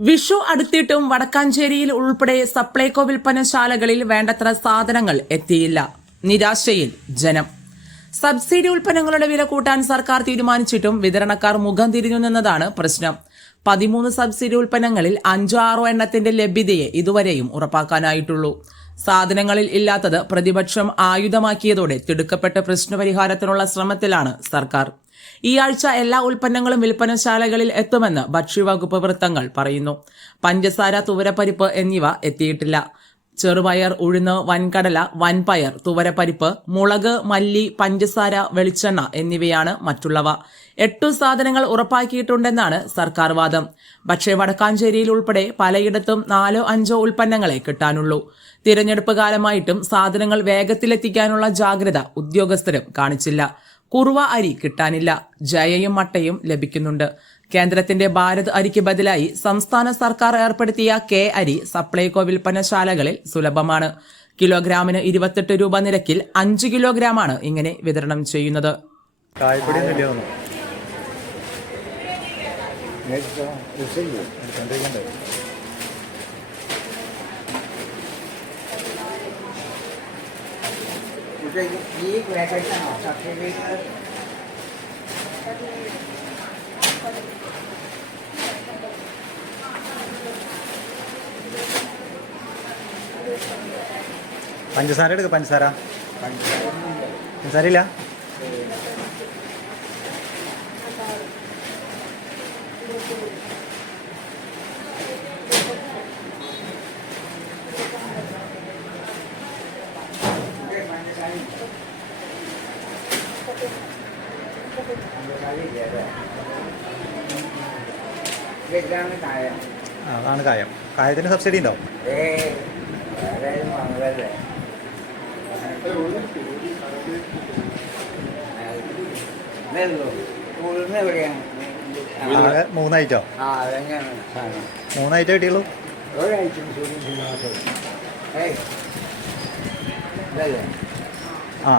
വിഷു അടുത്തിട്ടും വടക്കാഞ്ചേരിയിൽ ഉൾപ്പെടെ സപ്ലൈകോ വിൽപ്പനശാലകളിൽ വേണ്ടത്ര സാധനങ്ങൾ എത്തിയില്ല. നിരാശയിൽ ജനം. സബ്സിഡി ഉൽപ്പന്നങ്ങളുടെ വില കൂട്ടാൻ സർക്കാർ തീരുമാനിച്ചിട്ടും വിതരണക്കാർ മുഖം തിരിഞ്ഞു നിന്നതാണ് പ്രശ്നം. പതിമൂന്ന് സബ്സിഡി ഉൽപ്പന്നങ്ങളിൽ അഞ്ചോ ആറോ എണ്ണത്തിന്റെ ലഭ്യതയെ ഇതുവരെയും ഉറപ്പാക്കാനായിട്ടുള്ളൂ. സാധനങ്ങളിൽ ഇല്ലാത്തത് പ്രതിപക്ഷം ആയുധമാക്കിയതോടെ തിടുക്കപ്പെട്ട പ്രശ്നപരിഹാരത്തിനുള്ള ശ്രമത്തിലാണ് സർക്കാർ. ഈ ആഴ്ച എല്ലാ ഉൽപ്പന്നങ്ങളും വിൽപ്പനശാലകളിൽ എത്തുമെന്ന് ഭക്ഷ്യവകുപ്പ് വൃത്തങ്ങൾ പറയുന്നു. പഞ്ചസാര തുവരപ്പരിപ്പ് എന്നിവ എത്തിയിട്ടില്ല. ചെറുപയർ ഉഴുന്ന് വൻകടല വൻപയർ തുവരപ്പരിപ്പ് മുളക് മല്ലി പഞ്ചസാര വെളിച്ചെണ്ണ എന്നിവയാണ് മറ്റുള്ളവ. എട്ടു സാധനങ്ങൾ ഉറപ്പാക്കിയിട്ടുണ്ടെന്നാണ് സർക്കാർ വാദം. പക്ഷേ വടക്കാഞ്ചേരിയിൽ ഉൾപ്പെടെ പലയിടത്തും നാലോ അഞ്ചോ ഉൽപ്പന്നങ്ങളെ കിട്ടാനുള്ളൂ. തിരഞ്ഞെടുപ്പ് കാലമായിട്ടും സാധനങ്ങൾ വേഗത്തിലെത്തിക്കാനുള്ള ജാഗ്രത ഉദ്യോഗസ്ഥരും കാണിച്ചില്ല. കുറുവ അരി കിട്ടാനില്ല. ജയയും മട്ടയും ലഭിക്കുന്നുണ്ട്. കേന്ദ്രത്തിന്റെ ഭാരത് അരിക്ക് ബദലായി സംസ്ഥാന സർക്കാർ ഏർപ്പെടുത്തിയ കെ അരി സപ്ലൈകോ വിൽപ്പനശാലകളിൽ സുലഭമാണ്. കിലോഗ്രാമിന് ഇരുപത്തെട്ട് രൂപ നിരക്കിൽ അഞ്ച് കിലോഗ്രാമാണ് ഇങ്ങനെ വിതരണം ചെയ്യുന്നത്. കായപ്പൊടി ഉച്ചയ്ക്ക് ഈ പാക്കറ്റാണോ സബ്സിഡി പഞ്ചസാര എടുക്ക പഞ്ചസാര. പഞ്ചസാര. ഇല്ല ഇതെല്ലാം താഴെ ആ അതാണ് കായം. കായത്തിന് സബ്സിഡി ഉണ്ടോ? മൂന്നായിട്ടോ? മൂന്നൈറ്റം കിട്ടിയുള്ളൂ. ഒരാഴ്ച ആ.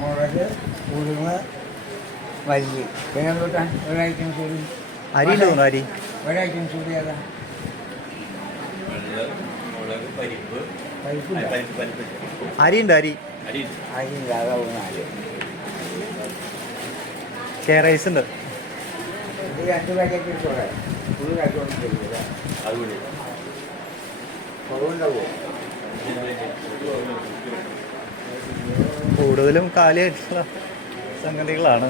മുളക് ഉഴുന്ന് വലിയ പിന്നെ കൂട്ടാൻ ഒരാഴ്ച കൂടി. അരി ഉണ്ട് അരി? ഒരാഴ്ച കൂടി ഏതാ? പരിപ്പില്ല അരി ഉണ്ട് അരി. അതില്ലാതെ നാല്. റൈസ് ഉണ്ട്. രണ്ട് പാക്കറ്റ് ഫുള്ള് കാറ്റൊന്നും ചെയ്യില്ല കുറവുണ്ടാവോ കൂടുതലും കാലിയായിട്ടുള്ള സംഗതികളാണ്.